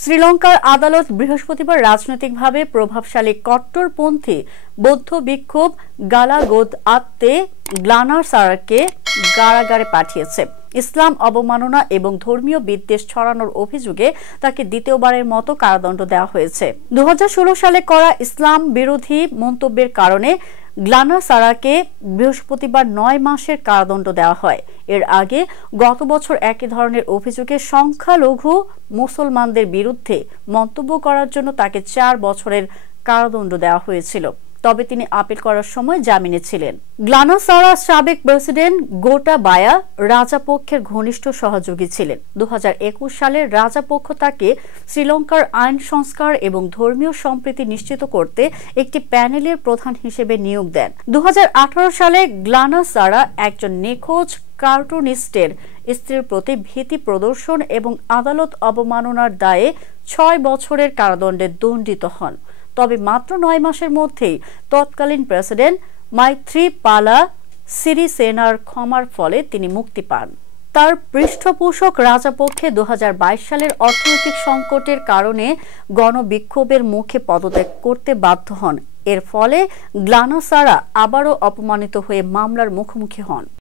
শ্রীলঙ্কার আদালত বৃহস্পতিবার রাজনৈতিকভাবে প্রভাবশালী কট্টরপন্থী বৌদ্ধ বিক্ষোভ গালাগোদ আত্মে গ্লানাসারাকে কারাগারে পাঠিয়েছে। ইসলাম অবমাননা এবং ধর্মীয় বিদ্বেষ ছড়ানোর অভিযোগে তাকে দ্বিতীয়বারের মতো কারাদণ্ড দেওয়া হয়েছে। 2016 সালে করা ইসলাম বিরোধী মন্তব্যের কারণে গ্লানাসারাকে বৃহস্পতিবার 9 মাসের কারাদণ্ড দেওয়া হয়। এর আগে গত বছর একই ধরনের অভিযোগে সংখ্যালঘু মুসলমানদের বিরুদ্ধে মন্তব্য করার জন্য তাকে 4 বছরের কারাদণ্ড দেওয়া হয়েছিল, তবে তিনি আপিল করার সময় জামিনে ছিলেন। গ্লানাসারা সাবেক প্রেসিডেন্ট গোটাবায়া রাজাপক্ষের ঘনিষ্ঠ সহযোগী ছিলেন। 2021 সালে রাজাপক্ষ তাকে শ্রীলঙ্কার আইন সংস্কার এবং ধর্মীয় সম্প্রীতি নিশ্চিত করতে একটি প্যানেলের প্রধান হিসেবে নিয়োগ দেন। 2018 সালে গ্লানাসারা একজন নিখোঁজ কার্টুনিস্টের স্ত্রীর প্রতি ভীতি প্রদর্শন এবং আদালত অবমাননার দায়ে 6 বছরের কারাদণ্ডে দণ্ডিত হন। তবে মাত্র 9 মাসের মধ্যেই তৎকালীন প্রেসিডেন্ট মাইথ্রিপালা সিরিসেনার ক্ষমার ফলে তিনি মুক্তি পান। তার পৃষ্ঠপোষক রাজাপক্ষে 2022 সালের অর্থনৈতিক সংকটের কারণে গণবিক্ষোভের মুখে পদত্যাগ করতে বাধ্য হন। এর ফলে গ্লানাসারা আবারও অপমানিত হয়ে মামলার মুখোমুখি হন।